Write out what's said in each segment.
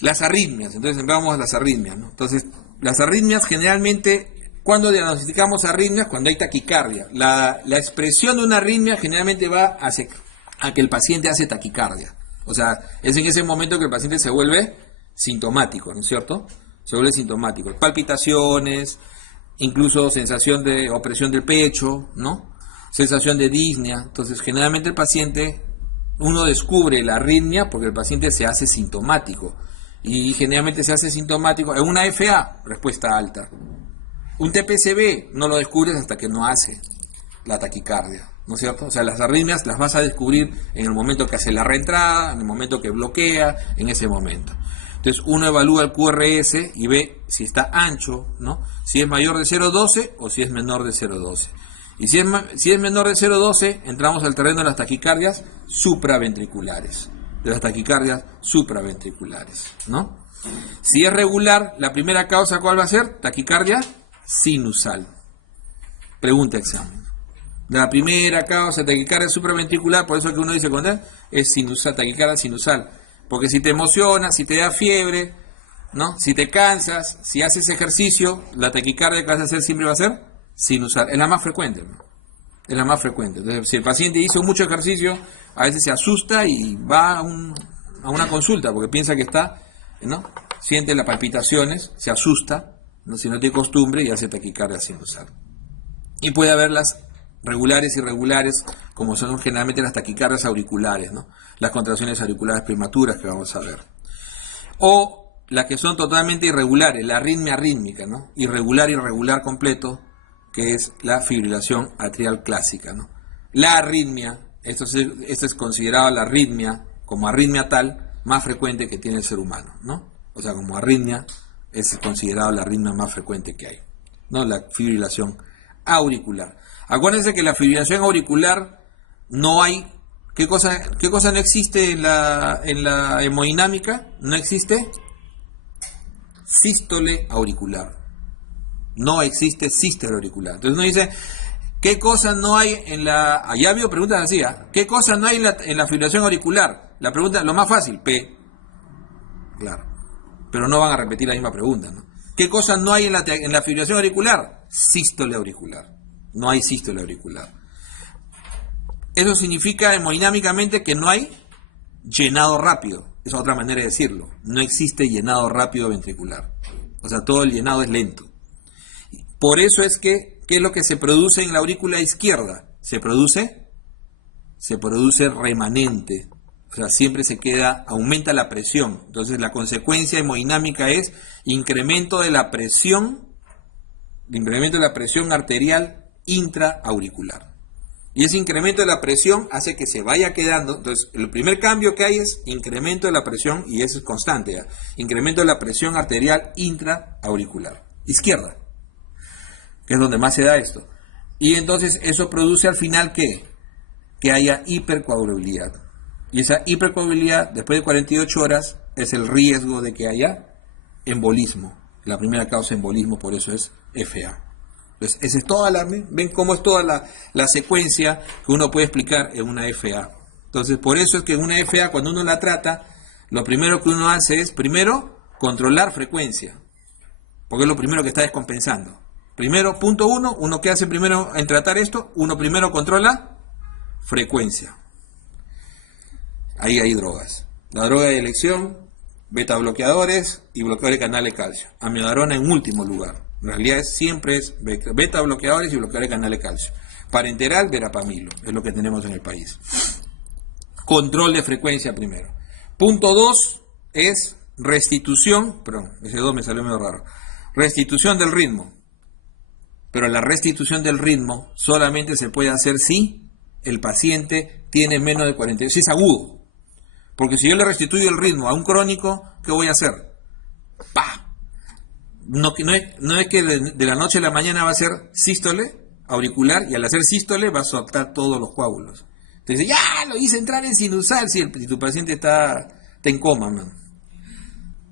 Las arritmias, entonces vamos a las arritmias, ¿no? Entonces, las arritmias generalmente, ¿cuándo diagnosticamos arritmias? Cuando hay taquicardia. La expresión de una arritmia generalmente va a que el paciente hace taquicardia. O sea, es en ese momento que el paciente se vuelve sintomático, ¿no es cierto? Se vuelve sintomático. Palpitaciones, incluso sensación de opresión del pecho, ¿no? Sensación de disnea. Entonces, generalmente el paciente, uno descubre la arritmia porque el paciente se hace sintomático. Y generalmente se hace sintomático en una FA, respuesta alta. Un TPCB no lo descubres hasta que no hace la taquicardia, ¿no es cierto? O sea, las arritmias las vas a descubrir en el momento que hace la reentrada, en el momento que bloquea, en ese momento. Entonces uno evalúa el QRS y ve si está ancho, ¿no? Si es mayor de 0,12 o si es menor de 0,12. Y si es menor de 0,12, entramos al terreno de las taquicardias supraventriculares. De las taquicardias supraventriculares, ¿no? Si es regular, la primera causa, ¿cuál va a ser? Taquicardia sinusal. Pregunta examen. La primera causa de taquicardia supraventricular, por eso que uno dice cuando es sinusal, taquicardia sinusal. Porque si te emocionas, si te da fiebre, ¿no? Si te cansas, si haces ejercicio, la taquicardia que vas a hacer siempre va a ser sinusal. Es la más frecuente, ¿no? Es la más frecuente. Entonces, si el paciente hizo mucho ejercicio, a veces se asusta y va a una consulta porque piensa que está, ¿no? Siente las palpitaciones, se asusta, ¿no? Si no tiene costumbre y hace taquicardia sinusal. Y puede haberlas regulares y irregulares, como son generalmente las taquicardias auriculares, ¿no? Las contracciones auriculares prematuras que vamos a ver. O las que son totalmente irregulares, la arritmia arrítmica, ¿no? Irregular completo, que es la fibrilación atrial clásica, ¿no? La arritmia, esto es considerado la arritmia como arritmia tal más frecuente que tiene el ser humano, ¿no? O sea, como arritmia es considerado la arritmia más frecuente que hay, ¿no? La fibrilación auricular. Acuérdense que la fibrilación auricular no hay. ¿Qué cosa no existe en la hemodinámica? No existe sístole auricular. No existe sístole auricular. Entonces uno dice, ¿qué cosa no hay en la... Allá veo preguntas así, ¿eh? ¿Qué cosa no hay en la fibrilación auricular? La pregunta, lo más fácil, P. Claro. Pero no van a repetir la misma pregunta, ¿no? ¿Qué cosa no hay en la fibrilación auricular? Sístole auricular. No hay sístole auricular. Eso significa hemodinámicamente que no hay llenado rápido. Es otra manera de decirlo. No existe llenado rápido ventricular. O sea, todo el llenado es lento. Por eso es que, ¿qué es lo que se produce en la aurícula izquierda? Se produce remanente. O sea, siempre se queda, aumenta la presión. Entonces, la consecuencia hemodinámica es incremento de la presión arterial intraauricular. Y ese incremento de la presión hace que se vaya quedando. Entonces, el primer cambio que hay es incremento de la presión, y eso es constante, ¿ya? Incremento de la presión arterial intraauricular. Izquierda, que es donde más se da esto. Y entonces eso produce al final ¿qué? Que haya hipercoagulabilidad. Y esa hipercoagulabilidad, después de 48 horas, es el riesgo de que haya embolismo. La primera causa de embolismo, por eso es FA. Entonces, esa es toda ven cómo es toda la secuencia que uno puede explicar en una FA. Entonces, por eso es que en una FA, cuando uno la trata, lo primero que uno hace es, primero, controlar frecuencia. Porque es lo primero que está descompensando. Primero, punto uno que hace primero en tratar esto, uno primero controla frecuencia. Ahí hay drogas. La droga de elección, beta bloqueadores y bloqueadores de canal de calcio. Amiodarona en último lugar. En realidad siempre es beta bloqueadores y bloqueadores de canal de calcio. Parenteral, verapamilo, es lo que tenemos en el país. Control de frecuencia primero. Punto 2 es restitución, perdón, ese 2 me salió medio raro. Restitución del ritmo. Pero la restitución del ritmo solamente se puede hacer si el paciente tiene menos de 48, si es agudo. Porque si yo le restituyo el ritmo a un crónico, ¿qué voy a hacer? ¡Pah! No es que de la noche a la mañana va a ser sístole auricular y al hacer sístole va a soltar todos los coágulos. Entonces, ya lo hice entrar en sinusal si tu paciente está en coma, man.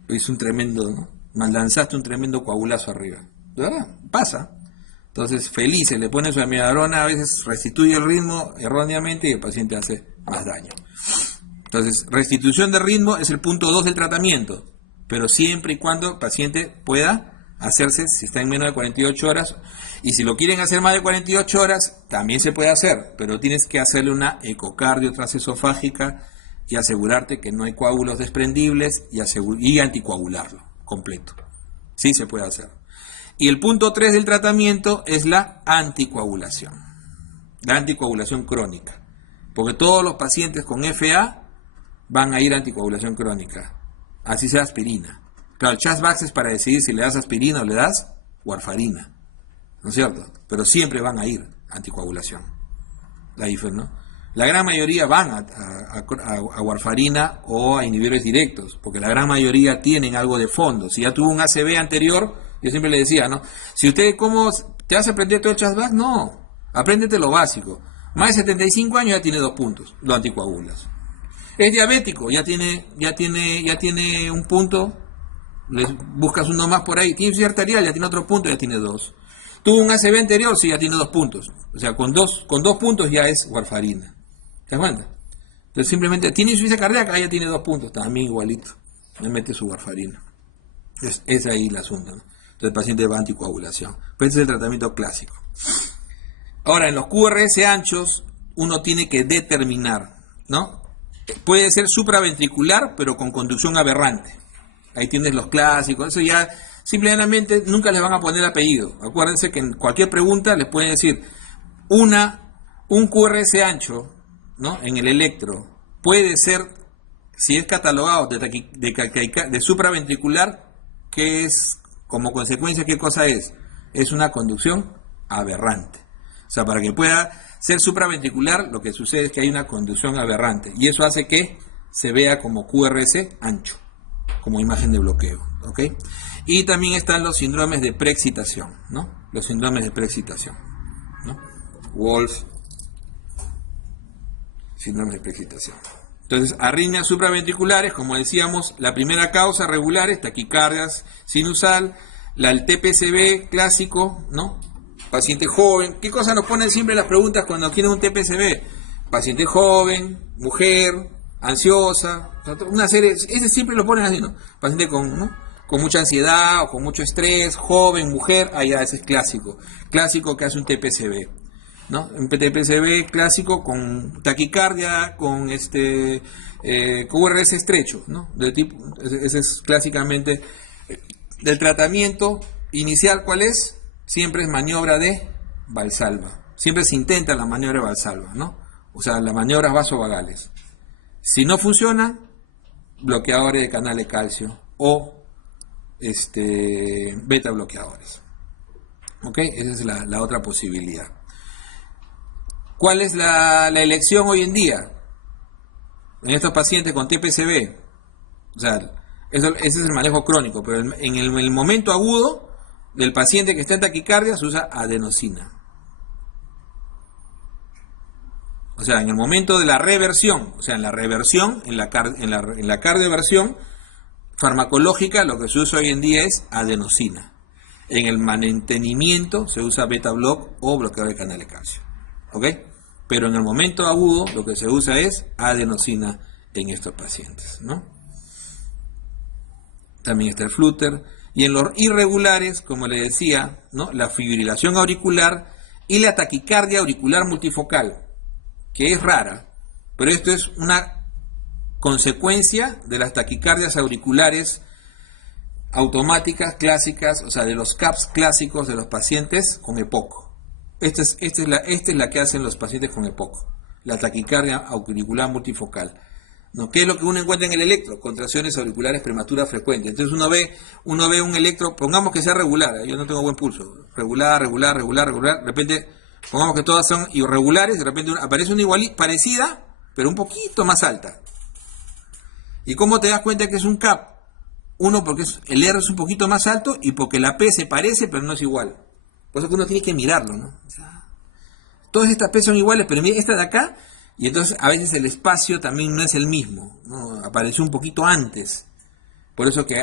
Lo hizo un tremendo, ¿no? Lanzaste un tremendo coagulazo arriba. ¿Verdad? Pasa. Entonces, felices, le pone su amiodarona, a veces restituye el ritmo erróneamente y el paciente hace más daño. Entonces, restitución de ritmo es el punto 2 del tratamiento. pero siempre y cuando el paciente pueda hacerse, si está en menos de 48 horas, y si lo quieren hacer más de 48 horas, también se puede hacer, pero tienes que hacerle una ecocardio transesofágica y asegurarte que no hay coágulos desprendibles y anticoagularlo completo. Sí se puede hacer. Y el punto 3 del tratamiento es la anticoagulación crónica, porque todos los pacientes con FA van a ir a anticoagulación crónica, así sea aspirina. Claro, el Chas-Bax es para decidir si le das aspirina o le das warfarina, ¿no es cierto? Pero siempre van a ir a anticoagulación. ¿No? La gran mayoría van a warfarina o a inhibidores directos, porque la gran mayoría tienen algo de fondo. Si ya tuvo un ACV anterior, yo siempre le decía, ¿no? Si usted, ¿cómo te vas a aprender todo el Chas-Bax? No, apréndete lo básico. Más de 75 años ya tiene 2 puntos, lo anticoagulas. Es diabético, ya tiene un punto, le buscas uno más por ahí. Tiene insuficiencia arterial, ya tiene otro punto, ya tiene 2. Tuvo un ACV anterior, sí, ya tiene 2 puntos. O sea, con dos puntos ya es warfarina. ¿Te das cuenta? Entonces simplemente tiene insuficiencia cardíaca, ya tiene 2 puntos, también igualito. Le mete su warfarina. Es ahí el asunto, ¿no? Entonces el paciente va a anticoagulación. Pero ese es el tratamiento clásico. Ahora, en los QRS anchos, uno tiene que determinar, ¿no? Puede ser supraventricular, pero con conducción aberrante. Ahí tienes los clásicos. Eso ya, simplemente, nunca les van a poner apellido. Acuérdense que en cualquier pregunta les pueden decir, un QRS ancho, ¿no? En el electro, puede ser, si es catalogado de supraventricular, ¿qué es? Como consecuencia, ¿qué cosa es? Es una conducción aberrante. O sea, para que pueda ser supraventricular, lo que sucede es que hay una conducción aberrante. Y eso hace que se vea como QRS ancho, como imagen de bloqueo. ¿Ok? Y también están los síndromes de preexcitación, ¿no? Los síndromes de preexcitación, ¿no? Wolf, síndromes de preexcitación. Entonces, arritmias supraventriculares, como decíamos, la primera causa regulares, taquicardias sinusal, el TPCB clásico, ¿no? Paciente joven. ¿Qué cosas nos ponen siempre las preguntas cuando quieren un TPCB? Paciente joven, mujer, ansiosa, una serie, ese siempre lo ponen así, ¿no? Paciente con mucha ansiedad o con mucho estrés, joven, mujer, ya ese es clásico. Clásico que hace un TPCB, ¿no? Un TPCB clásico con taquicardia, con QRS estrecho, ¿no? Del tipo, ese es clásicamente del tratamiento inicial. ¿Cuál es? Siempre es maniobra de Valsalva. Siempre se intenta la maniobra de Valsalva, ¿no? O sea, las maniobras vasovagales. Si no funciona, bloqueadores de canal de calcio o beta bloqueadores. ¿Ok? Esa es la otra posibilidad. ¿Cuál es la elección hoy en día? En estos pacientes con TPCB. O sea, ese es el manejo crónico, pero en el momento agudo del paciente que está en taquicardia se usa adenosina. O sea, en el momento de la reversión, o sea, en la reversión, en la cardioversión farmacológica, lo que se usa hoy en día es adenosina. En el mantenimiento se usa beta block o bloqueador de canal de calcio. ¿Ok? Pero en el momento agudo lo que se usa es adenosina en estos pacientes, ¿no? También está el flúter. Y en los irregulares, como le decía, ¿no? La fibrilación auricular y la taquicardia auricular multifocal, que es rara, pero esto es una consecuencia de las taquicardias auriculares automáticas clásicas, o sea, de los CAPS clásicos de los pacientes con EPOC. Esta es la que hacen los pacientes con EPOC, la taquicardia auricular multifocal. ¿No? ¿Qué es lo que uno encuentra en el electro? Contracciones auriculares prematuras frecuentes. Entonces uno ve un electro, pongamos que sea regular, yo no tengo buen pulso, regular, de repente, pongamos que todas son irregulares, de repente aparece una parecida, pero un poquito más alta. ¿Y cómo te das cuenta que es un CAP? Uno, porque el R es un poquito más alto, y porque la P se parece, pero no es igual. Por eso que uno tiene que mirarlo, ¿no? O sea, todas estas P son iguales, pero mira, esta de acá, y entonces a veces el espacio también no es el mismo, ¿no? Apareció un poquito antes. Por eso que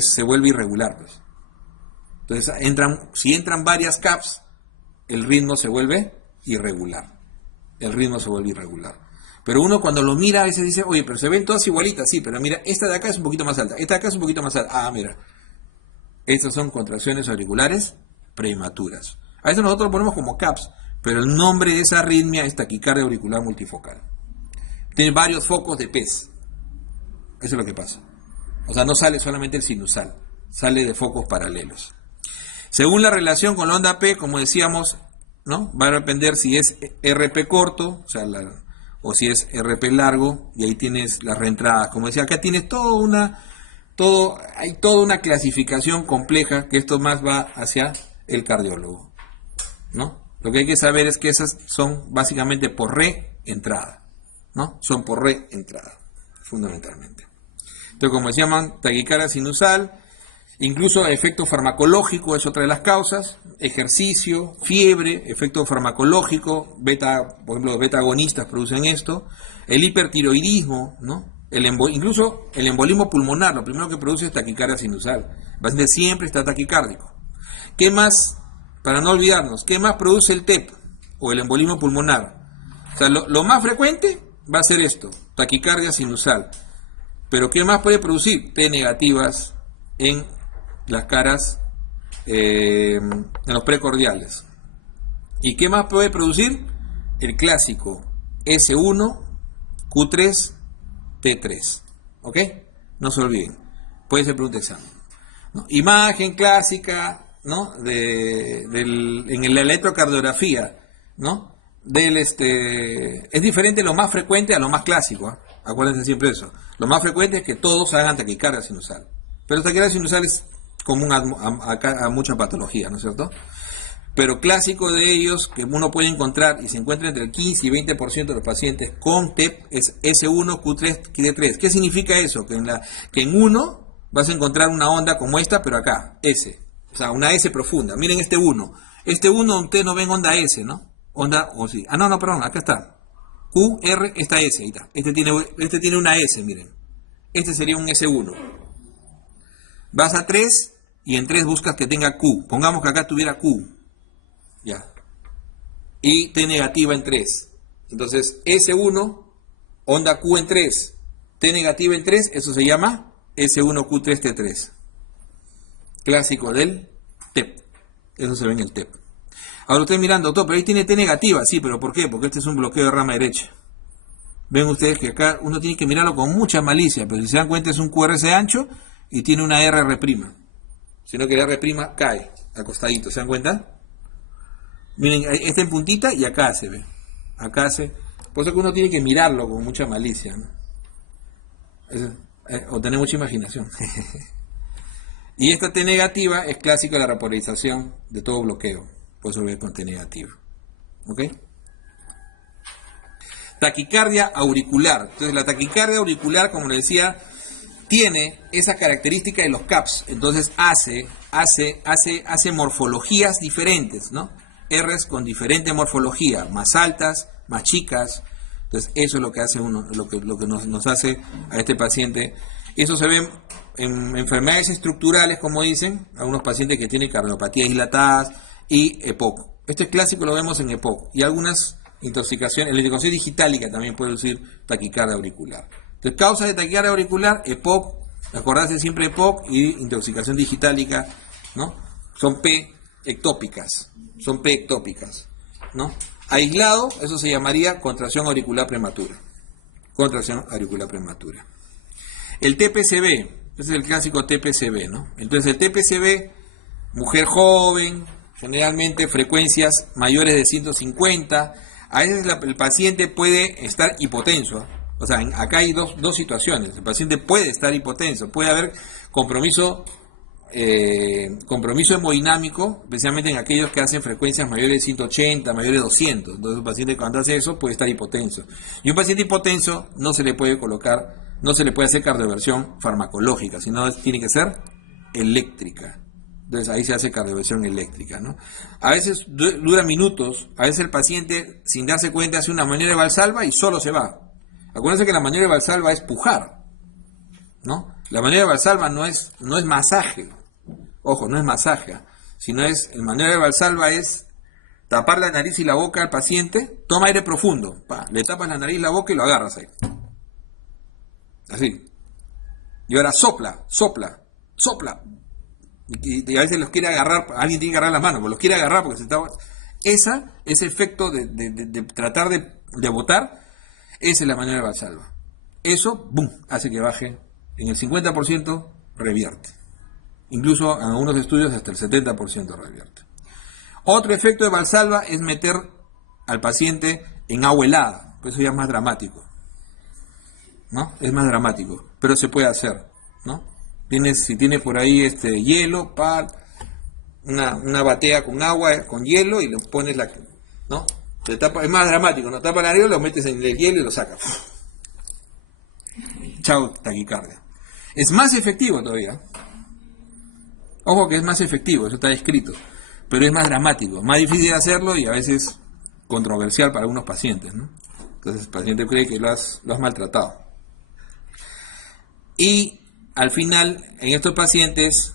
se vuelve irregular, pues. Entonces si entran varias CAPs, el ritmo se vuelve irregular. Pero uno cuando lo mira a veces dice, oye, pero se ven todas igualitas, sí, pero mira, esta de acá es un poquito más alta, esta de acá es un poquito más alta. Ah, mira, estas son contracciones auriculares prematuras. A veces nosotros lo ponemos como CAPS, pero el nombre de esa arritmia es taquicardia auricular multifocal. Tiene varios focos de PES. Eso es lo que pasa. O sea, no sale solamente el sinusal, sale de focos paralelos. Según la relación con la onda P, como decíamos, ¿no? Va a depender si es RP corto, o sea, o si es RP largo, y ahí tienes las reentradas. Como decía, acá tienes hay toda una clasificación compleja, que esto más va hacia el cardiólogo, ¿no? Lo que hay que saber es que esas son básicamente por reentrada, ¿no? Son por reentrada, fundamentalmente. Entonces, como decíamos, taquicardia sinusal, incluso efecto farmacológico es otra de las causas, ejercicio, fiebre, efecto farmacológico, por ejemplo, los beta agonistas producen esto, el hipertiroidismo, ¿no? Incluso el embolismo pulmonar, lo primero que produce es taquicardia sinusal. El paciente siempre está taquicárdico. ¿Qué más, para no olvidarnos, qué más produce el TEP o el embolismo pulmonar? O sea, lo más frecuente va a ser esto, taquicardia sinusal. Pero ¿qué más puede producir? T negativas en las caras, en los precordiales. ¿Y qué más puede producir? El clásico S1, Q3, T3. ¿Ok? No se olviden. Puede ser pregunta de examen, ¿no? Imagen clásica, ¿no? En la electrocardiografía, ¿no? Es diferente lo más frecuente a lo más clásico, ¿eh? Acuérdense siempre eso. Lo más frecuente es que todos hagan taquicardia sinusal. Pero taquicardia sinusal es común a mucha patología, ¿no es cierto? Pero clásico de ellos que uno puede encontrar y se encuentra entre el 15 y 20% de los pacientes con TEP es S1, Q3, T3. ¿Qué significa eso? Que en uno vas a encontrar una onda como esta, pero acá, S. O sea, una S profunda. Miren este 1. Este 1 ustedes no ven onda S, ¿no? Onda, o sí. Ah, no, perdón, acá está. Q, R, esta S, ahí está. Este tiene una S, miren. Este sería un S1. Vas a 3 y en 3 buscas que tenga Q. Pongamos que acá tuviera Q. Ya. Y T negativa en 3. Entonces, S1, onda Q en 3, T negativa en 3, eso se llama S1, Q3, T3. Clásico del TEP. Eso se ve en el TEP. Ahora ustedes mirando, pero ahí tiene T negativa. Sí, pero ¿por qué? Porque este es un bloqueo de rama derecha. Ven ustedes que acá uno tiene que mirarlo con mucha malicia, pero si se dan cuenta es un QRS ancho y tiene una RR'. Sino que la R' cae al costadito, ¿se dan cuenta? Miren, está en puntita y acá se ve. Por eso que uno tiene que mirarlo con mucha malicia, ¿no? O tener mucha imaginación. Y esta T negativa es clásico de la repolarización de todo bloqueo. Por eso ve con T negativa. ¿Ok? Taquicardia auricular. Entonces la taquicardia auricular, como les decía, tiene esa característica de los CAPS. Entonces hace morfologías diferentes, ¿no? R's con diferente morfología, más altas, más chicas. Entonces eso es lo que hace lo que nos hace a este paciente. Eso se ve en enfermedades estructurales, como dicen, algunos pacientes que tienen cardiopatías dilatadas y EPOC. Este es clásico, lo vemos en EPOC. Y algunas intoxicaciones, la intoxicación digitálica también puede producir taquicardia auricular. Entonces, causas de taquicardia auricular, EPOC, acordarse siempre EPOC y intoxicación digitálica, ¿no? Son P ectópicas, ¿no? Aislado, eso se llamaría contracción auricular prematura. El TPCB, ese es el clásico TPCB, ¿no? Entonces el TPCB, mujer joven, generalmente frecuencias mayores de 150, a veces el paciente puede estar hipotenso. O sea, acá hay dos situaciones. El paciente puede estar hipotenso, puede haber compromiso hemodinámico, especialmente en aquellos que hacen frecuencias mayores de 180, mayores de 200. Entonces, un paciente cuando hace eso puede estar hipotenso. Y un paciente hipotenso no se le puede hacer cardioversión farmacológica, sino tiene que ser eléctrica. Entonces ahí se hace cardioversión eléctrica, ¿no? A veces dura minutos, a veces el paciente sin darse cuenta hace una maniobra de Valsalva y solo se va. Acuérdense que la maniobra de Valsalva es pujar, ¿no? La maniobra de Valsalva no es masaje, ojo, no es masaje, sino la maniobra de Valsalva es tapar la nariz y la boca al paciente, toma aire profundo, le tapas la nariz y la boca y lo agarras ahí. Así. Y ahora sopla. Y a veces los quiere agarrar, alguien tiene que agarrar las manos, pero los quiere agarrar porque se está... Ese efecto de tratar de botar, esa es la manera de Valsalva. Eso, boom, hace que baje en el 50%, revierte. Incluso en algunos estudios hasta el 70% revierte. Otro efecto de Valsalva es meter al paciente en agua helada, pues eso ya es más dramático, ¿no? Es más dramático, pero se puede hacer, ¿no? Si tienes por ahí hielo, una batea con agua, con hielo, y le pones ¿no? Es más dramático, no tapa la nariz, lo metes en el hielo y lo sacas. Chao, taquicardia. Es más efectivo todavía. Ojo que es más efectivo, eso está escrito, pero es más dramático, más difícil de hacerlo y a veces controversial para algunos pacientes, ¿no? Entonces el paciente cree que lo has maltratado. Y al final, en estos pacientes,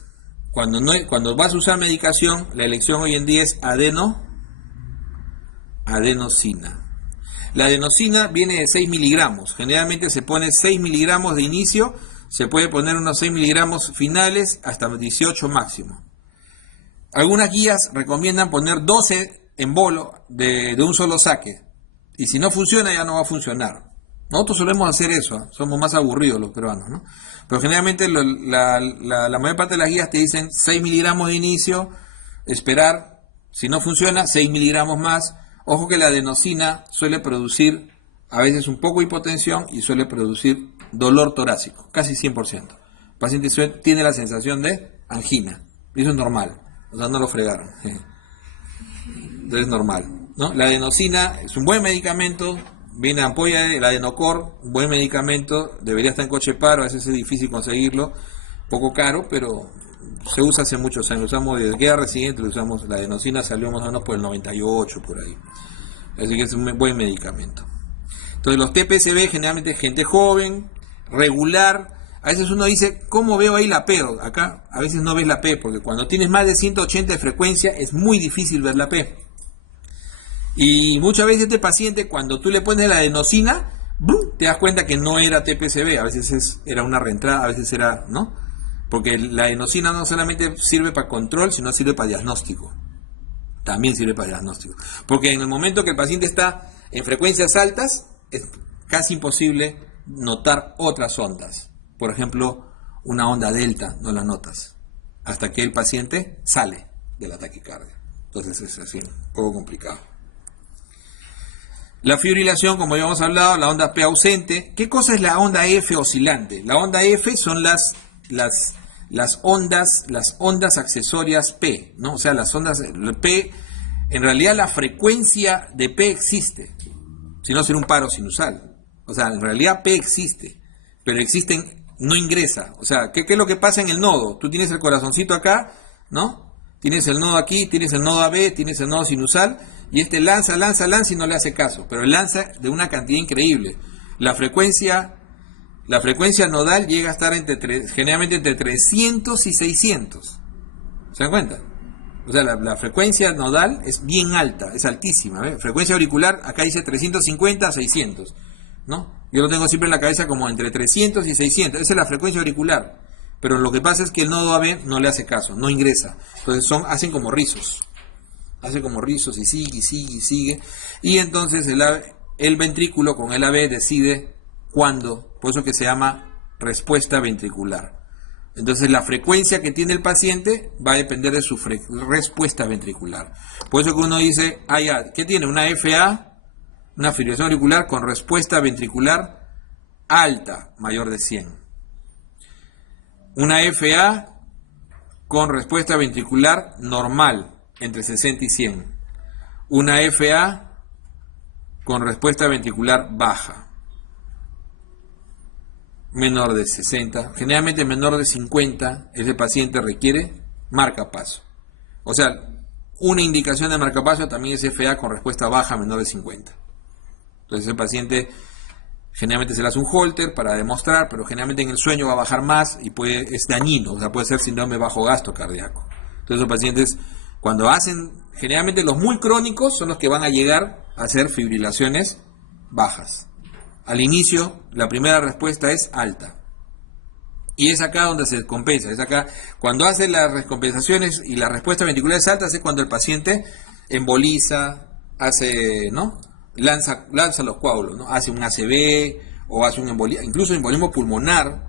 cuando vas a usar medicación, la elección hoy en día es adenosina. La adenosina viene de 6 miligramos. Generalmente se pone 6 miligramos de inicio, se puede poner unos 6 miligramos finales hasta 18 máximo. Algunas guías recomiendan poner 12 en bolo de un solo saque. Y si no funciona, ya no va a funcionar. Nosotros solemos hacer eso, ¿eh? Somos más aburridos los peruanos, ¿no? Pero generalmente la mayor parte de las guías te dicen 6 miligramos de inicio, esperar, si no funciona, 6 miligramos más. Ojo que la adenosina suele producir a veces un poco de hipotensión y suele producir dolor torácico, casi 100%. El paciente tiene la sensación de angina, y eso es normal, o sea, no lo fregaron. Entonces es normal, ¿no? La adenosina es un buen medicamento, viene ampolla del Adenocor, un buen medicamento, debería estar en Cocheparo, a veces es difícil conseguirlo, poco caro, pero se usa hace muchos años, usamos desde que era residente, usamos la adenosina, salió más o menos por el 98, por ahí. Así que es un buen medicamento. Entonces los TPSB generalmente gente joven, regular. A veces uno dice, ¿cómo veo ahí la P? Acá a veces no ves la P, porque cuando tienes más de 180 de frecuencia es muy difícil ver la P. Y muchas veces este paciente, cuando tú le pones la adenosina, ¡brum!, te das cuenta que no era TPSB, a veces era una reentrada, a veces era, ¿no? Porque la adenosina no solamente sirve para control, sino sirve para diagnóstico. También sirve para diagnóstico. Porque en el momento que el paciente está en frecuencias altas, es casi imposible notar otras ondas. Por ejemplo, una onda delta no la notas hasta que el paciente sale de la taquicardia. Entonces es así, un poco complicado. La fibrilación, como ya hemos hablado, la onda P ausente. ¿Qué cosa es la onda F oscilante? La onda F son las ondas accesorias P, ¿no? O sea, las ondas P, en realidad la frecuencia de P existe, si no sería un paro sinusal. O sea, en realidad P existe, pero no ingresa. O sea, ¿qué es lo que pasa en el nodo? Tú tienes el corazoncito acá, ¿no? Tienes el nodo aquí, tienes el nodo AB, tienes el nodo sinusal, y lanza y no le hace caso, pero lanza de una cantidad increíble. La frecuencia nodal llega a estar generalmente entre 300 y 600. ¿Se dan cuenta? O sea, la frecuencia nodal es bien alta, es altísima, ¿ves? Frecuencia auricular, acá dice 350 a 600, ¿no? Yo lo tengo siempre en la cabeza como entre 300 y 600, esa es la frecuencia auricular. Pero lo que pasa es que el nodo AB no le hace caso, no ingresa. Entonces hacen como rizos. Hace como rizos y sigue. Y entonces el ventrículo con el AB decide cuándo. Por eso que se llama respuesta ventricular. Entonces la frecuencia que tiene el paciente va a depender de su respuesta ventricular. Por eso que uno dice, ¿qué tiene? Una FA, una fibrilación auricular con respuesta ventricular alta, mayor de 100. Una FA con respuesta ventricular normal, entre 60 y 100. Una FA con respuesta ventricular baja, menor de 60. Generalmente menor de 50, ese paciente requiere marcapaso. O sea, una indicación de marcapaso también es FA con respuesta baja, menor de 50. Entonces el paciente generalmente se le hace un holter para demostrar, pero generalmente en el sueño va a bajar más y es dañino, o sea, puede ser síndrome bajo gasto cardíaco. Entonces los pacientes, cuando hacen generalmente los muy crónicos son los que van a llegar a hacer fibrilaciones bajas. Al inicio, la primera respuesta es alta. Y es acá donde se compensa, es acá, cuando hace las recompensaciones y la respuesta ventricular es alta, es cuando el paciente emboliza, hace, ¿no? Lanza los coágulos, ¿no? Hace un ACV o hace un embolismo, incluso embolismo pulmonar,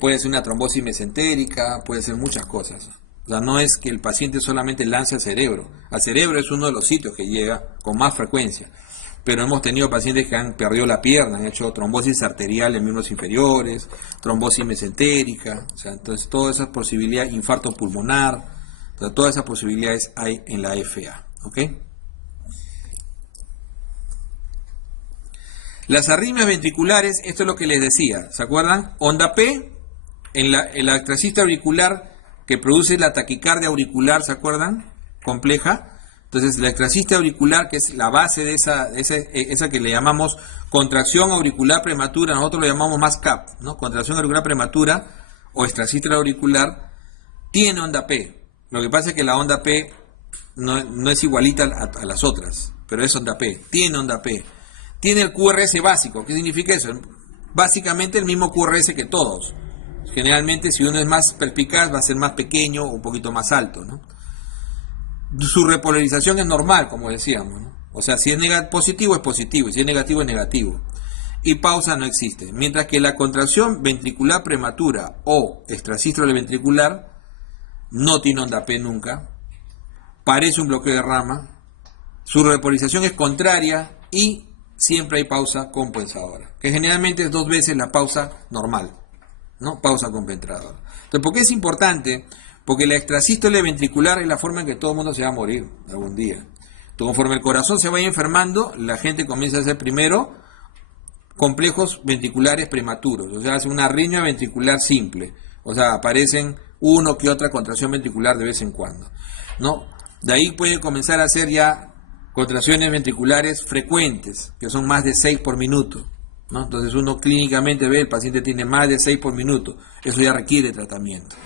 puede ser una trombosis mesentérica, puede ser muchas cosas. O sea, no es que el paciente solamente lance al cerebro. Al cerebro es uno de los sitios que llega con más frecuencia. Pero hemos tenido pacientes que han perdido la pierna, han hecho trombosis arterial en miembros inferiores, trombosis mesentérica, o sea, entonces todas esas posibilidades, infarto pulmonar, o sea, todas esas posibilidades hay en la FA, ¿ok? Las arritmias ventriculares, esto es lo que les decía, ¿se acuerdan? Onda P, en la extracista auricular que produce la taquicardia auricular, ¿se acuerdan? Compleja. Entonces, la extracista auricular, que es la base de esa que le llamamos contracción auricular prematura, nosotros lo llamamos más CAP, ¿no? Contracción auricular prematura o extracista auricular, tiene onda P. Lo que pasa es que la onda P no es igualita a las otras, pero es onda P, tiene onda P. Tiene el QRS básico. ¿Qué significa eso? Básicamente el mismo QRS que todos. Generalmente, si uno es más perspicaz, va a ser más pequeño o un poquito más alto, ¿no? Su repolarización es normal, como decíamos, ¿no? O sea, si es positivo es positivo, y si es negativo es negativo. Y pausa no existe. Mientras que la contracción ventricular prematura o extrasístole ventricular no tiene onda P nunca, parece un bloqueo de rama, su repolarización es contraria y siempre hay pausa compensadora, que generalmente es 2 veces la pausa normal, ¿no? Pausa compensadora. Entonces, ¿por qué es importante? Porque la extrasístole ventricular es la forma en que todo el mundo se va a morir algún día. Entonces, conforme el corazón se vaya enfermando, la gente comienza a hacer primero complejos ventriculares prematuros, o sea, hace una arritmia ventricular simple, o sea, aparecen uno que otra contracción ventricular de vez en cuando, ¿no? De ahí puede comenzar a hacer ya contracciones ventriculares frecuentes, que son más de 6 por minuto, ¿no? Entonces uno clínicamente ve, el paciente tiene más de 6 por minuto, eso ya requiere tratamiento,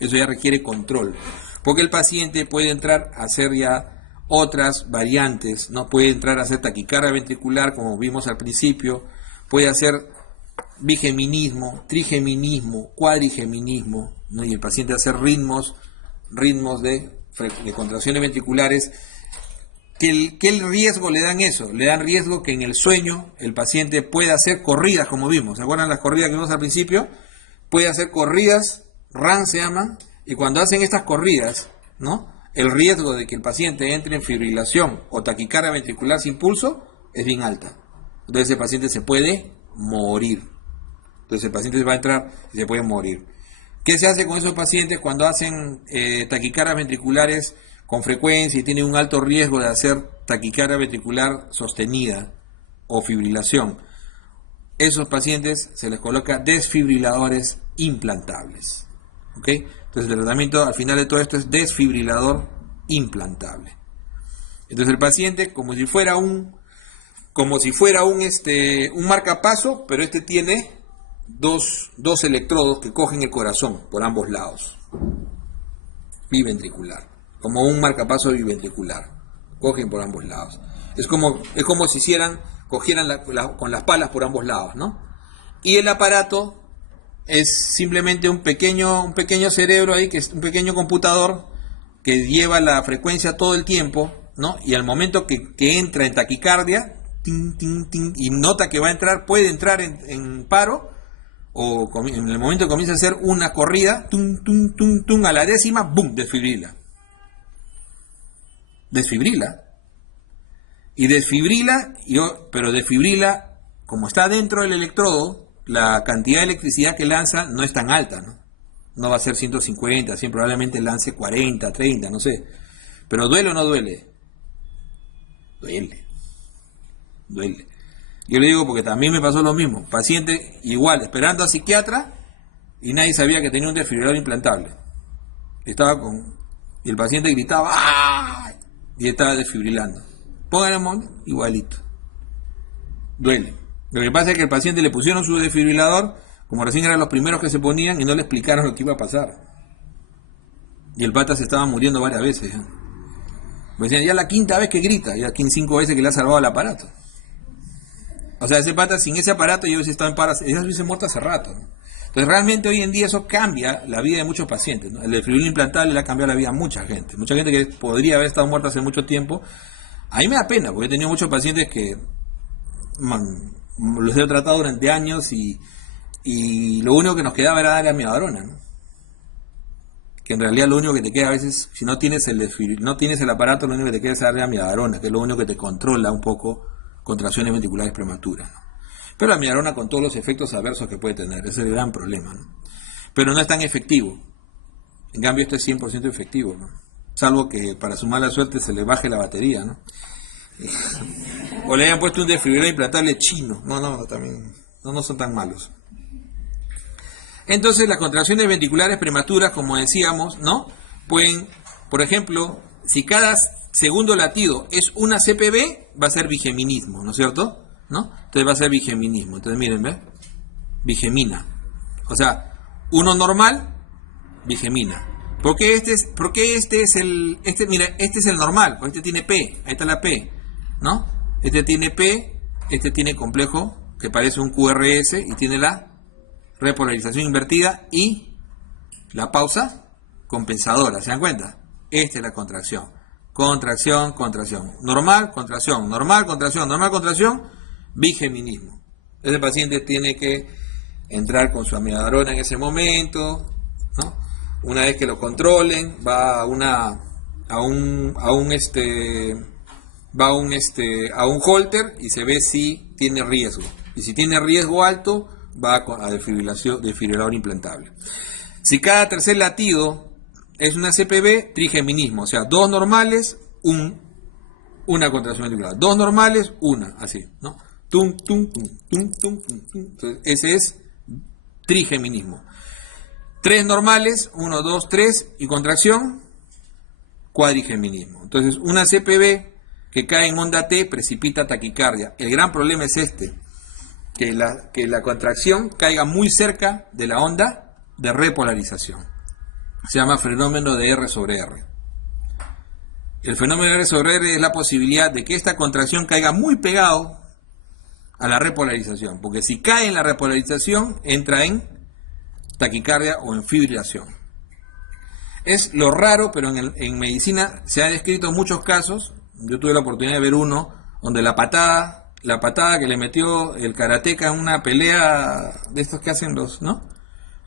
eso ya requiere control, porque el paciente puede entrar a hacer ya otras variantes, ¿no? Puede entrar a hacer taquicardia ventricular, como vimos al principio, puede hacer bigeminismo, trigeminismo, cuadrigeminismo, ¿no? Y el paciente hacer ritmos de contracciones ventriculares. ¿Qué riesgo le dan eso? Le dan riesgo que en el sueño el paciente pueda hacer corridas, como vimos. ¿Se acuerdan las corridas que vimos al principio? Puede hacer corridas, RAN se llaman, y cuando hacen estas corridas, ¿no? El riesgo de que el paciente entre en fibrilación o taquicardia ventricular sin pulso es bien alta. Entonces el paciente se puede morir. Entonces el paciente va a entrar y se puede morir. ¿Qué se hace con esos pacientes cuando hacen taquicardias ventriculares con frecuencia y tienen un alto riesgo de hacer taquicardia ventricular sostenida o fibrilación? Esos pacientes se les coloca desfibriladores implantables, ¿ok? Entonces el tratamiento al final de todo esto es desfibrilador implantable. Entonces el paciente como si fuera un marcapaso, pero este tiene dos electrodos que cogen el corazón por ambos lados, biventricular, como un marcapaso biventricular, cogen por ambos lados. Es como si cogieran con las palas por ambos lados, ¿no? Y el aparato es simplemente un pequeño cerebro ahí, que es un pequeño computador que lleva la frecuencia todo el tiempo, ¿no? Y al momento que entra en taquicardia, ting, ting, ting, y nota que va a entrar, puede entrar en paro, o en el momento que comienza a hacer una corrida, tum, tum, tum, tum, a la décima, ¡bum!, desfibrila. Y desfibrila, pero desfibrila, como está dentro del electrodo, la cantidad de electricidad que lanza no es tan alta, ¿no? No va a ser 150, 100, probablemente lance 40, 30, no sé. Pero ¿duele o no duele? Duele. Yo le digo porque también me pasó lo mismo. Paciente igual, esperando a psiquiatra y nadie sabía que tenía un desfibrilador implantable. Y el paciente gritaba ¡ay! Y estaba desfibrilando. Pónganle igualito. Duele. Lo que pasa es que el paciente le pusieron su desfibrilador, como recién eran los primeros que se ponían, y no le explicaron lo que iba a pasar. Y el pata se estaba muriendo varias veces, ¿eh? Me decían, ya la quinta vez que grita, ya 5 veces que le ha salvado el aparato. O sea, ese pata sin ese aparato yo hubiese estado en paras, ellos hubiesen muerto hace rato, ¿no? Entonces realmente hoy en día eso cambia la vida de muchos pacientes, ¿no? El desfibrilador implantable le ha cambiado la vida a mucha gente que podría haber estado muerta hace mucho tiempo. A mí me da pena, porque he tenido muchos pacientes que los he tratado durante años y lo único que nos quedaba era darle amiodarona, ¿no? Que en realidad lo único que te queda a veces, si no tienes no tienes el aparato, lo único que te queda es darle amiodarona, que es lo único que te controla un poco contracciones ventriculares prematuras, ¿no? Pero la amiodarona con todos los efectos adversos que puede tener, ese es el gran problema, ¿no? Pero no es tan efectivo. En cambio esto es 100% efectivo, ¿no? Salvo que para su mala suerte se le baje la batería, ¿no? O le hayan puesto un desfibrilador implantable chino. No, también no son tan malos. Entonces las contracciones ventriculares prematuras, como decíamos, ¿no? Pueden, por ejemplo, si cada segundo latido es una CPB, va a ser bigeminismo, ¿no es cierto? ¿No? Entonces va a ser bigeminismo. Entonces miren, ¿ves? Bigemina. O sea, uno normal, bigemina. Porque este es el normal, porque este tiene P, ahí está la P, ¿no? Este tiene P, este tiene complejo que parece un QRS y tiene la repolarización invertida y la pausa compensadora, ¿se dan cuenta? Esta es la contracción. Contracción, contracción. Normal, contracción, normal, contracción, normal, contracción, bigeminismo. Ese paciente tiene que entrar con su amiodarona en ese momento, ¿no? Una vez que lo controlen, va a un holter y se ve si tiene riesgo. Y si tiene riesgo alto, va a desfibrilador implantable. Si cada tercer latido es una CPB, trigeminismo, o sea, 2 normales, una contracción ventricular. 2 normales, una, así, ¿no? Tum, tum, tum, tum, tum, tum. Entonces, ese es trigeminismo. 3 normales, 1, 2, 3, y contracción, cuadrigeminismo. Entonces, una CPB que cae en onda T precipita taquicardia. El gran problema es que la contracción caiga muy cerca de la onda de repolarización. Se llama fenómeno de R sobre R. El fenómeno de R sobre R es la posibilidad de que esta contracción caiga muy pegado a la repolarización, porque si cae en la repolarización, entra en taquicardia o en fibrilación. Es lo raro, pero en medicina se han descrito muchos casos. Yo tuve la oportunidad de ver uno donde la patada que le metió el karateca en una pelea de estos que hacen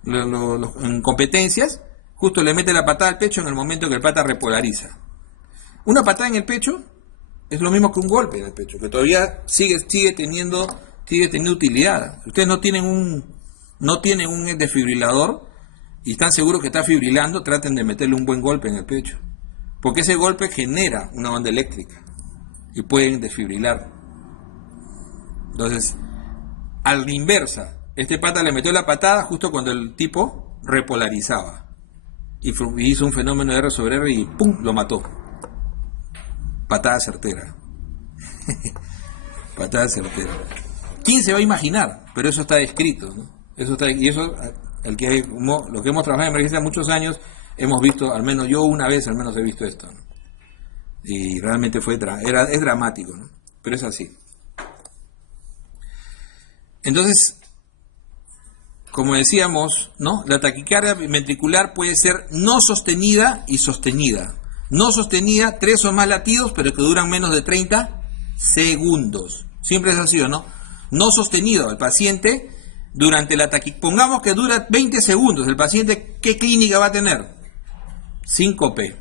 en competencias, justo le mete la patada al pecho en el momento que el pata repolariza. Una patada en el pecho es lo mismo que un golpe en el pecho, que todavía sigue teniendo utilidad. Ustedes no tienen un desfibrilador y están seguros que está fibrilando, traten de meterle un buen golpe en el pecho, porque ese golpe genera una onda eléctrica y pueden desfibrilar. Entonces, a la inversa, este pata le metió la patada justo cuando el tipo repolarizaba y hizo un fenómeno de R sobre R y ¡pum!, lo mató. Patada certera. Patada certera. ¿Quién se va a imaginar? Pero eso está descrito, ¿no? Lo que hemos trabajado en emergencia muchos años, hemos visto, al menos yo una vez, al menos he visto esto, ¿no? Y realmente es dramático, ¿no? Pero es así. Entonces, como decíamos, ¿no? La taquicardia ventricular puede ser no sostenida y sostenida. No sostenida, 3 o más latidos, pero que duran menos de 30 segundos. Siempre es así, ¿no? No sostenido, el paciente durante la taquicardia, pongamos que dura 20 segundos, el paciente, ¿qué clínica va a tener? Síncope.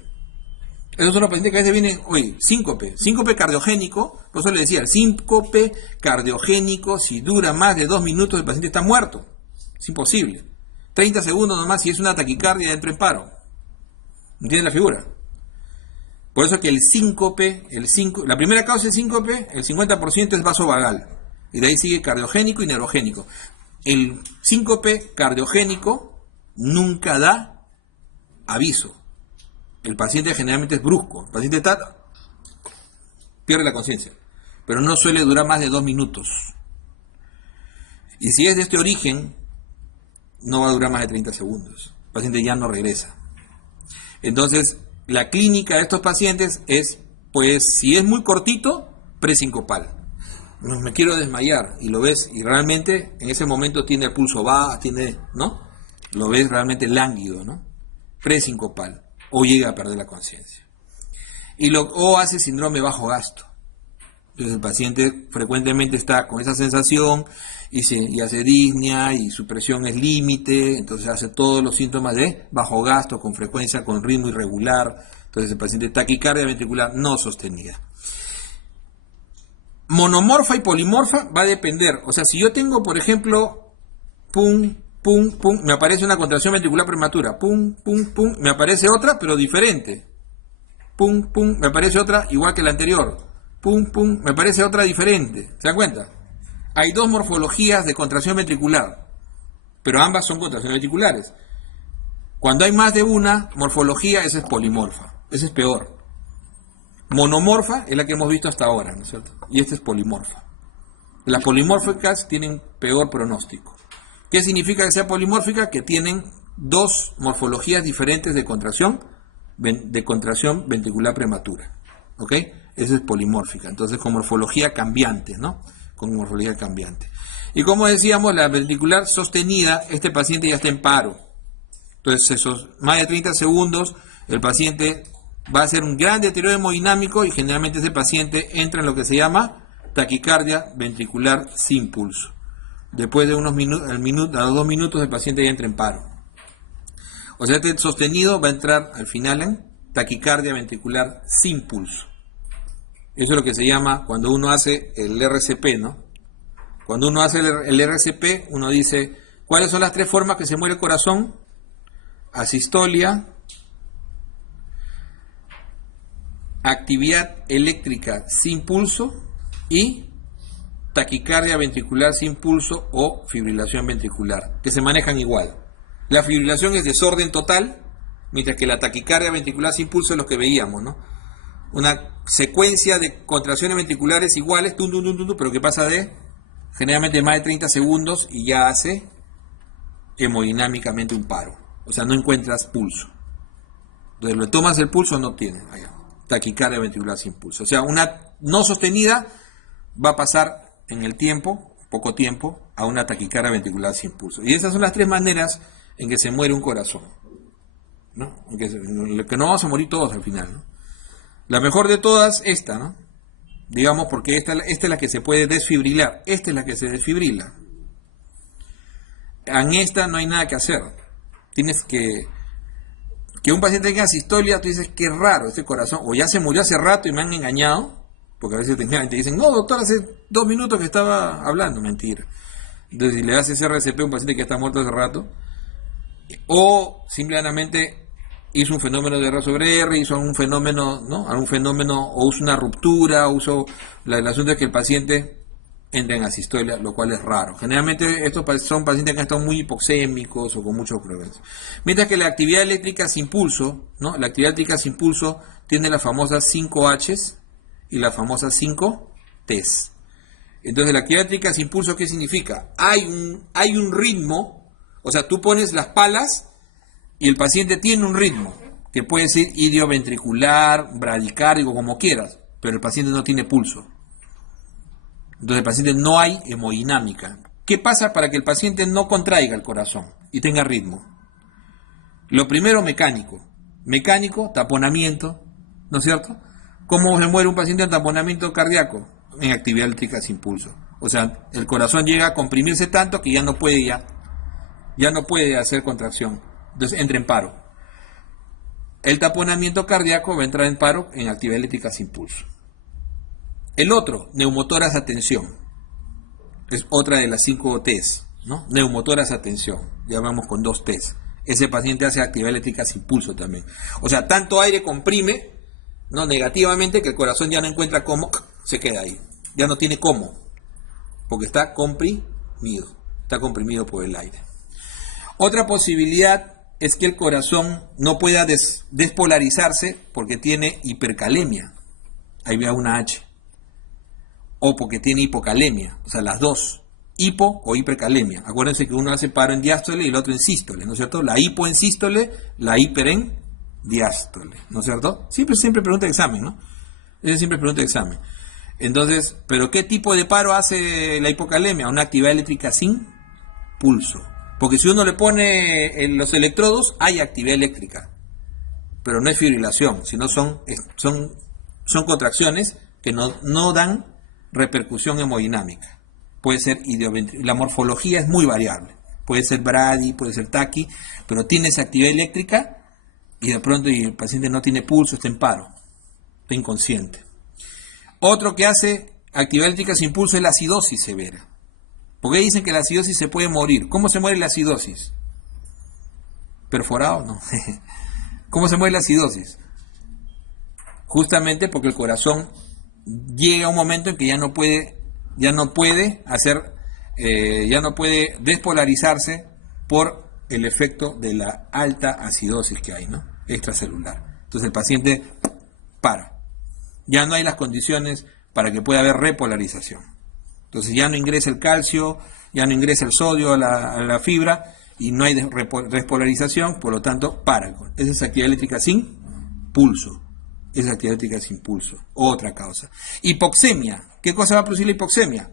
Esos son los pacientes que a veces vienen, síncope cardiogénico, por eso le decía, el síncope cardiogénico, si dura más de 2 minutos, el paciente está muerto. Es imposible. 30 segundos nomás, si es una taquicardia, entra en paro. ¿Entienden la figura? Por eso que la primera causa del síncope, el 50% es vasovagal. Y de ahí sigue cardiogénico y neurogénico. El síncope cardiogénico nunca da aviso. El paciente generalmente es brusco. El paciente pierde la conciencia. Pero no suele durar más de 2 minutos. Y si es de este origen, no va a durar más de 30 segundos. El paciente ya no regresa. Entonces, la clínica de estos pacientes es Pues si es muy cortito, presincopal. No, me quiero desmayar y lo ves y realmente en ese momento tiene el pulso bajo, ¿no? Lo ves realmente lánguido, ¿no? Presincopal o llega a perder la conciencia. O hace síndrome bajo gasto. Entonces el paciente frecuentemente está con esa sensación y hace disnea y su presión es límite, entonces hace todos los síntomas de bajo gasto con frecuencia, con ritmo irregular. Entonces el paciente taquicardia ventricular no sostenida. Monomorfa y polimorfa va a depender. O sea, si yo tengo, por ejemplo, pum, pum, pum, me aparece una contracción ventricular prematura, pum, pum, pum, me aparece otra, pero diferente. Pum, pum, me aparece otra igual que la anterior. Pum, pum, me aparece otra diferente. ¿Se dan cuenta? Hay dos morfologías de contracción ventricular, pero ambas son contracciones ventriculares. Cuando hay más de una morfología, esa es polimorfa. Esa es peor. Monomorfa es la que hemos visto hasta ahora, ¿no es cierto? Y esta es polimorfa. Las polimórficas tienen peor pronóstico. ¿Qué significa que sea polimórfica? Que tienen dos morfologías diferentes de contracción ventricular prematura. ¿Ok? Esa es polimórfica. Entonces con morfología cambiante, ¿no? Con morfología cambiante. Y como decíamos, la ventricular sostenida, este paciente ya está en paro. Entonces esos más de 30 segundos, el paciente va a hacer un gran deterioro hemodinámico y generalmente ese paciente entra en lo que se llama taquicardia ventricular sin pulso. Después de unos minutos, a los 2 minutos el paciente ya entra en paro. O sea, este sostenido va a entrar al final en taquicardia ventricular sin pulso. Eso es lo que se llama cuando uno hace el RCP, ¿no? Cuando uno hace el RCP, uno dice, ¿cuáles son las 3 formas que se muere el corazón? Asistolia, actividad eléctrica sin pulso y taquicardia ventricular sin pulso o fibrilación ventricular, que se manejan igual. La fibrilación es desorden total, mientras que la taquicardia ventricular sin pulso es lo que veíamos, ¿no? Una secuencia de contracciones ventriculares iguales, pero que pasa de generalmente más de 30 segundos y ya hace hemodinámicamente un paro. O sea, no encuentras pulso. Entonces, le tomas el pulso, no tiene. Taquicardia ventricular sin pulso. O sea, una no sostenida va a pasar en el tiempo, poco tiempo, a una taquicardia ventricular sin pulso. Y esas son las 3 maneras en que se muere un corazón, ¿no? En que no vamos a morir todos al final, ¿no? La mejor de todas, esta, ¿no? Digamos, porque esta es la que se puede desfibrilar. Esta es la que se desfibrila. En esta no hay nada que hacer. Tienes que un paciente tenga asistolia, tú dices, qué raro este corazón, o ya se murió hace rato y me han engañado, porque a veces te dicen, no doctor, hace 2 minutos que estaba hablando, mentira. Entonces si le haces RCP a un paciente que está muerto hace rato, o simplemente hizo un fenómeno de R sobre R, hizo un fenómeno, ¿no? Algún fenómeno, o usa una ruptura, el asunto es que el paciente entra en asistolia, lo cual es raro. Generalmente estos son pacientes que están muy hipoxémicos o con muchos problemas. Mientras que la actividad eléctrica sin pulso, ¿no? La actividad eléctrica sin pulso tiene las famosas 5 H's y las famosas 5 T's. Entonces la actividad eléctrica sin pulso, ¿qué significa? Hay un ritmo, o sea, tú pones las palas y el paciente tiene un ritmo, que puede ser idioventricular, bradicárdico, como quieras, pero el paciente no tiene pulso. Entonces el paciente no hay hemodinámica. ¿Qué pasa para que el paciente no contraiga el corazón y tenga ritmo? Lo primero, mecánico, taponamiento, ¿no es cierto? ¿Cómo se muere un paciente en taponamiento cardíaco? En actividad eléctrica sin pulso. O sea, el corazón llega a comprimirse tanto que ya no puede hacer contracción. Entonces entra en paro. El taponamiento cardíaco va a entrar en paro en actividad eléctrica sin pulso. El otro, neumotoras atención. Es otra de las 5 T's, ¿no? Neumotoras atención. Ya vamos con 2 T's. Ese paciente hace actividad eléctrica sin pulso también. O sea, tanto aire comprime, ¿no? Negativamente, que el corazón ya no encuentra cómo, se queda ahí. Ya no tiene cómo, porque está comprimido por el aire. Otra posibilidad es que el corazón no pueda despolarizarse porque tiene hipercalemia. Ahí vea una H. O porque tiene hipocalemia, o sea, las dos, hipo o hipercalemia. Acuérdense que uno hace paro en diástole y el otro en sístole, ¿no es cierto? La hipo en sístole, la hiper en diástole, ¿no es cierto? Siempre pregunta el examen, ¿no? Esa siempre es pregunta de examen. Entonces, ¿pero qué tipo de paro hace la hipocalemia? Una actividad eléctrica sin pulso. Porque si uno le pone en los electrodos, hay actividad eléctrica. Pero no es fibrilación, sino son contracciones que no dan repercusión hemodinámica. Puede ser la morfología es muy variable. Puede ser brady, puede ser taqui, pero tiene esa actividad eléctrica y de pronto el paciente no tiene pulso, está en paro, está inconsciente. Otro que hace actividad eléctrica sin pulso es la acidosis severa. ¿Por qué dicen que la acidosis se puede morir? ¿Cómo se muere la acidosis? ¿Perforado? No. ¿Cómo se muere la acidosis? Justamente porque el corazón llega a un momento en que ya no puede despolarizarse por el efecto de la alta acidosis que hay, ¿no? Extracelular. Entonces el paciente para. Ya no hay las condiciones para que pueda haber repolarización. Entonces ya no ingresa el calcio, ya no ingresa el sodio a la fibra y no hay repolarización, por lo tanto para. Esa es actividad eléctrica sin pulso. Esa actividad eléctrica sin pulso. Otra causa. Hipoxemia. ¿Qué cosa va a producir la hipoxemia?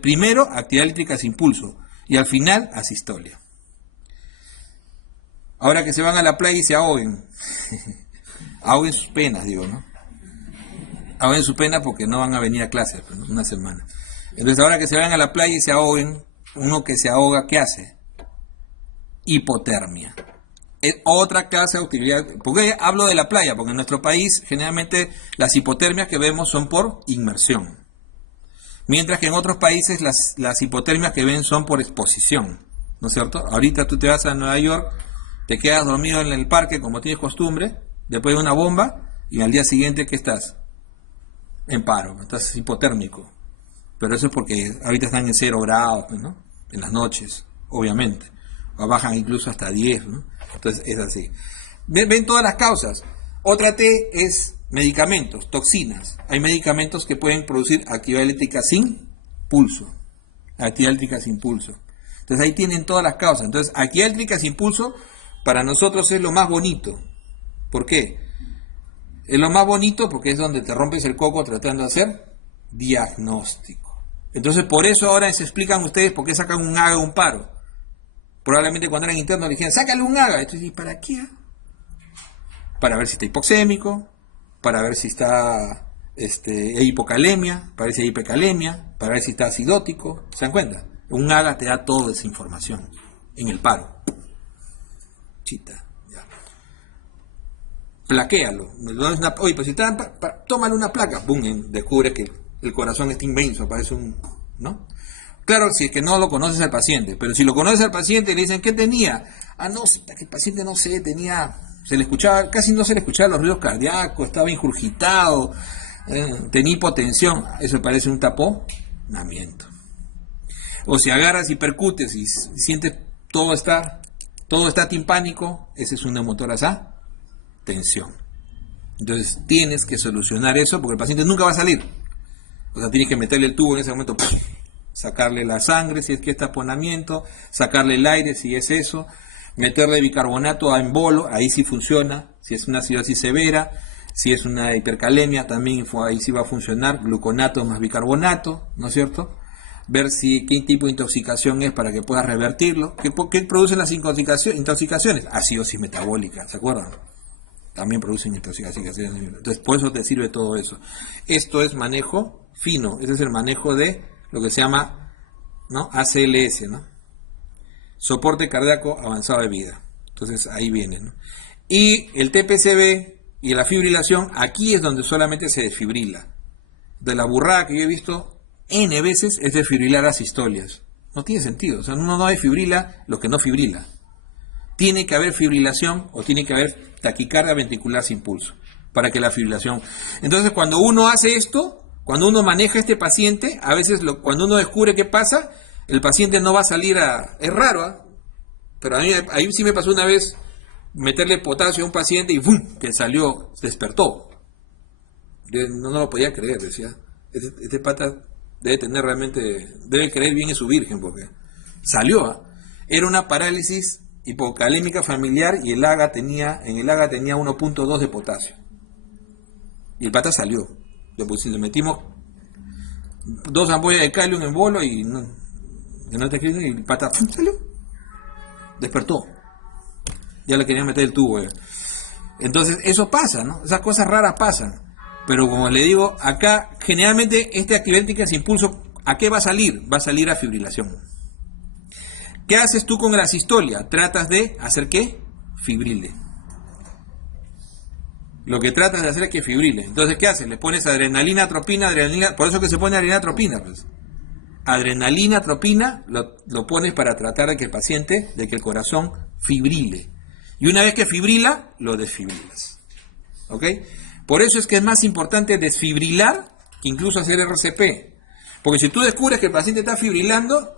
Primero, actividad eléctrica sin pulso. Y al final, asistolia. Ahora que se van a la playa y se ahoguen. Ahoguen sus penas, digo, ¿no? Ahoguen sus penas porque no van a venir a clase, pues, ¿no? Una semana. Entonces, ahora que se van a la playa y se ahoguen, uno que se ahoga, ¿qué hace? Hipotermia. Es otra clase de utilidad. ¿Por qué hablo de la playa? Porque en nuestro país, generalmente, las hipotermias que vemos son por inmersión. Mientras que en otros países, las hipotermias que ven son por exposición. ¿No es cierto? Ahorita tú te vas a Nueva York, te quedas dormido en el parque como tienes costumbre, después de una bomba, y al día siguiente, ¿qué estás? En paro, estás hipotérmico. Pero eso es porque ahorita están en 0 grados, ¿no? En las noches, obviamente. O bajan incluso hasta 10, ¿no? Entonces es así. Ven todas las causas. Otra T es medicamentos, toxinas. Hay medicamentos que pueden producir actividad eléctrica sin pulso. Actividad eléctrica sin pulso. Entonces ahí tienen todas las causas. Entonces actividad eléctrica sin pulso para nosotros es lo más bonito. ¿Por qué? Es lo más bonito porque es donde te rompes el coco tratando de hacer diagnóstico. Entonces por eso ahora se explican ustedes por qué sacan un AGA o un paro. Probablemente cuando eran internos le dijeron, sácale un AGA. Entonces, ¿y para qué? Para ver si está hipoxémico, para ver si está hay hipocalemia, para ver si hay hipercalemia, para ver si está acidótico. ¿Se dan cuenta? Un AGA te da toda esa información en el paro. Chita. Ya. Plaquéalo. Oye, pues si está, tómale una placa. Boom, descubre que el corazón está inmenso, parece un... ¿no? Claro, si es que no lo conoces al paciente, pero si lo conoces al paciente y le dicen, ¿qué tenía? No, el paciente no sé, tenía, casi no se le escuchaba los ruidos cardíacos, estaba ingurgitado, tenía hipotensión, eso parece un taponamiento. O si agarras y percutes y sientes todo está timpánico, ese es un neumotórax tensión. Entonces tienes que solucionar eso porque el paciente nunca va a salir. O sea, tienes que meterle el tubo en ese momento, sacarle la sangre si es que es taponamiento, sacarle el aire si es eso, meterle bicarbonato a embolo, ahí sí funciona, si es una acidosis severa, si es una hipercalemia también ahí sí va a funcionar, gluconato más bicarbonato, ¿no es cierto? Ver qué tipo de intoxicación es para que puedas revertirlo. ¿Qué producen las intoxicaciones? Acidosis metabólica, ¿se acuerdan? También producen intoxicaciones. Entonces, por eso te sirve todo eso. Esto es manejo fino, ese es el manejo de lo que se llama, ¿no? ACLS, ¿no? Soporte cardíaco avanzado de vida. Entonces ahí viene, ¿no? Y el TPCB y la fibrilación, aquí es donde solamente se desfibrila. De la burrada que yo he visto N veces es desfibrilar asistolias. No tiene sentido, o sea, uno no desfibrila lo que no fibrila. Tiene que haber fibrilación o tiene que haber taquicardia ventricular sin pulso para que la fibrilación. Entonces cuando uno hace esto, cuando uno maneja a este paciente, a veces cuando uno descubre qué pasa, el paciente no va a salir es raro, ¿eh? Pero ahí sí me pasó una vez meterle potasio a un paciente y ¡bum! Que salió, despertó. Yo no lo podía creer, decía. Este pata debe creer bien en su virgen, porque salió, ¿eh? Era una parálisis hipocalémica familiar y en el AGA tenía 1.2 de potasio. Y el pata salió. Le metimos 2 ampollas de Calium en bolo y no te escriben y el pata salió. Despertó. Ya le querían meter el tubo. Entonces, eso pasa, ¿no? Esas cosas raras pasan. Pero como le digo, acá generalmente este actividad eléctrica sin impulso, ¿a qué va a salir? Va a salir a fibrilación. ¿Qué haces tú con la sistolia? Tratas de hacer ¿qué? Fibrile. Lo que tratas de hacer es que fibrile. Entonces, ¿qué haces? Le pones adrenalina, atropina, adrenalina. Por eso que se pone adrenalina, atropina, pues. Adrenalina, atropina, lo pones para tratar de que el paciente, de que el corazón fibrile. Y una vez que fibrila, lo desfibrilas. ¿Ok? Por eso es que es más importante desfibrilar que incluso hacer RCP. Porque si tú descubres que el paciente está fibrilando,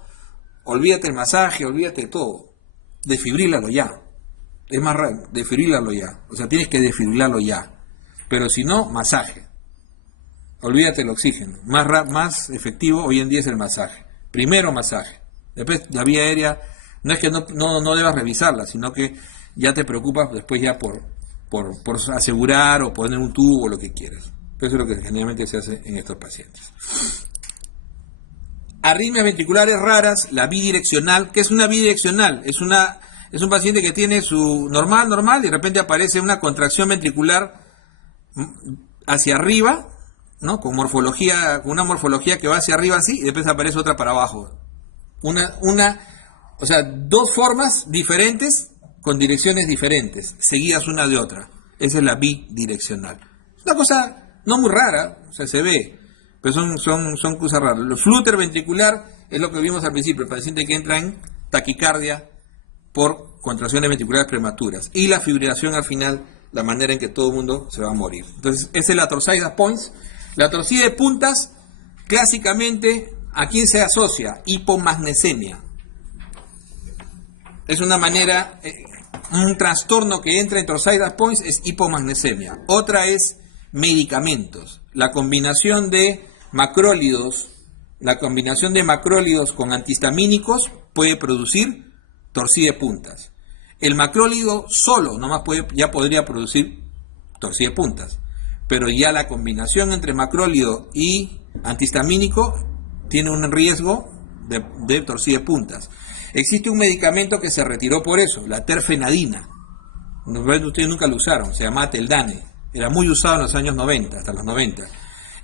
olvídate el masaje, olvídate de todo. Desfibrílalo ya. Es más raro, desfibrílalo ya. O sea, tienes que desfibrilarlo ya. Pero si no, masaje. Olvídate el oxígeno. Más efectivo hoy en día es el masaje. Primero masaje. Después la vía aérea, no es que no debas revisarla, sino que ya te preocupas después ya por asegurar o poner un tubo o lo que quieras. Eso es lo que generalmente se hace en estos pacientes. Arritmias ventriculares raras, la bidireccional. ¿Qué es una bidireccional? Es un paciente que tiene su normal, y de repente aparece una contracción ventricular hacia arriba, ¿no? Con una morfología que va hacia arriba así, y después aparece otra para abajo. O sea, 2 formas diferentes con direcciones diferentes, seguidas una de otra. Esa es la bidireccional. Es una cosa no muy rara, o sea, se ve, pero son cosas raras. El flúter ventricular es lo que vimos al principio, el paciente que entra en taquicardia por contracciones ventriculares prematuras. Y la fibrilación al final, la manera en que todo el mundo se va a morir. Entonces, esa es la torsitis pons. La torsitis de puntas, clásicamente, ¿a quién se asocia? Hipomagnesemia. Es una manera, un trastorno que entra en torsitis pons es hipomagnesemia. Otra es medicamentos. La combinación de macrólidos con antihistamínicos puede producir torsitis de puntas. El macrólido solo ya podría producir torsitis de puntas, pero ya la combinación entre macrólido y antihistamínico tiene un riesgo de torsitis de puntas. Existe un medicamento que se retiró por eso, la terfenadina. Ustedes nunca lo usaron, se llama Teldane. Era muy usado en los años 90, hasta los 90.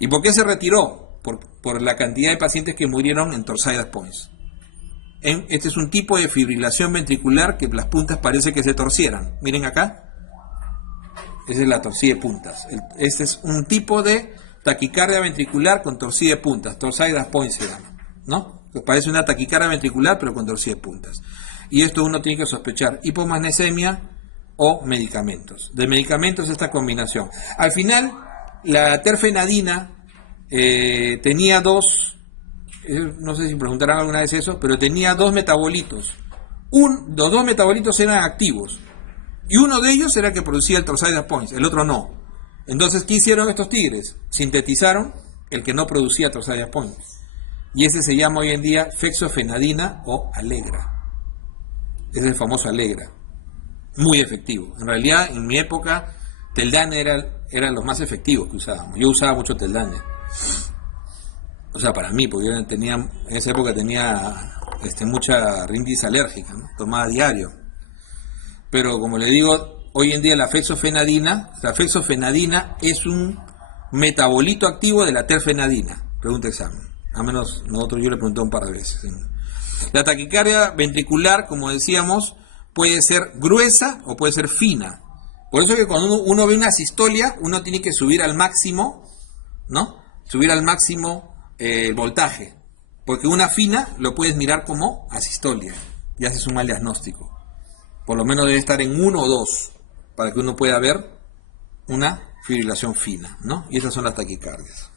¿Y por qué se retiró? Por la cantidad de pacientes que murieron en torsitis pons. Este es un tipo de fibrilación ventricular que las puntas parece que se torcieran. Miren acá. Esa es la torsitis de puntas. Este es un tipo de taquicardia ventricular con torsitis de puntas. Torsitis pons se llama, ¿no? Que parece una taquicardia ventricular pero con torsitis de puntas. Y esto uno tiene que sospechar hipomagnesemia o medicamentos. De medicamentos esta combinación. Al final, la terfenadina tenía 2... no sé si preguntarán alguna vez eso, pero tenía 2 metabolitos. Los 2 metabolitos eran activos. Y uno de ellos era el que producía el torsitis pons, el otro no. Entonces, ¿qué hicieron estos tigres? Sintetizaron el que no producía torsitis pons. Y ese se llama hoy en día fexofenadina o Allegra. Es el famoso Allegra. Muy efectivo. En realidad, en mi época, Teldane eran los más efectivos que usábamos. Yo usaba mucho Teldane. O sea, para mí, porque yo en esa época tenía mucha rinitis alérgica, ¿no? Tomaba diario. Pero como le digo, hoy en día la fexofenadina es un metabolito activo de la terfenadina. Pregunta examen. A menos nosotros yo le pregunté un par de veces. La taquicardia ventricular, como decíamos, puede ser gruesa o puede ser fina. Por eso que cuando uno ve una sistolia, uno tiene que subir al máximo, ¿no? Subir al máximo el voltaje. Porque una fina lo puedes mirar como asistolia. Y haces un mal diagnóstico. Por lo menos debe estar en 1 o 2 para que uno pueda ver una fibrilación fina, ¿no? Y esas son las taquicardias.